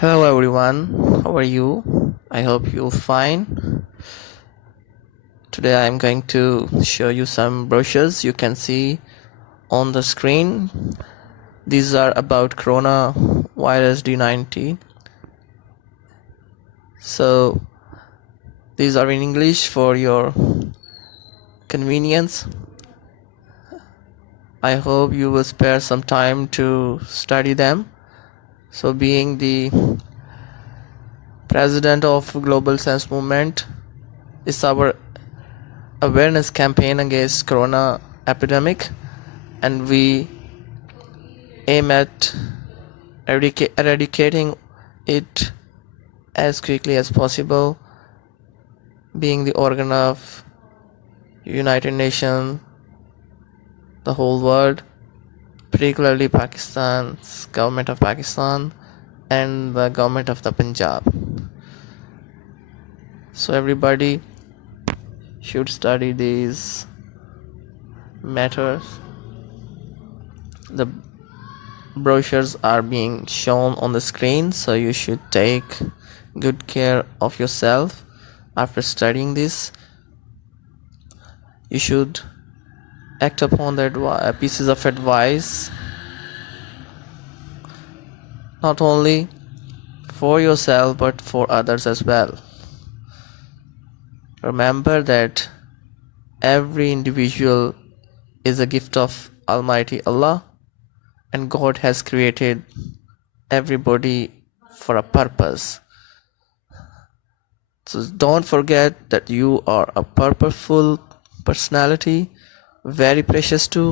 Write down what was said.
Hello everyone, how are you? I hope you're fine. Today I'm going to show you some brochures you can see on the screen. These are about coronavirus D19. So these are in English for your convenience. I hope you will spare some time to study them. So being the president of Global Sense Movement, is our awareness campaign against corona epidemic, and we aim at eradicating it as quickly as possible, being the organ of United Nations, the whole world, particularly Pakistan's government of Pakistan and the government of the Punjab. So everybody should study these matters. The brochures are being shown on the screen, so you should take good care of yourself after studying this. You should act upon the pieces of advice, not only for yourself but for others as well. Remember that every individual is a gift of Almighty Allah, and God has created everybody for a purpose. So don't forget that you are a purposeful personality, very precious too.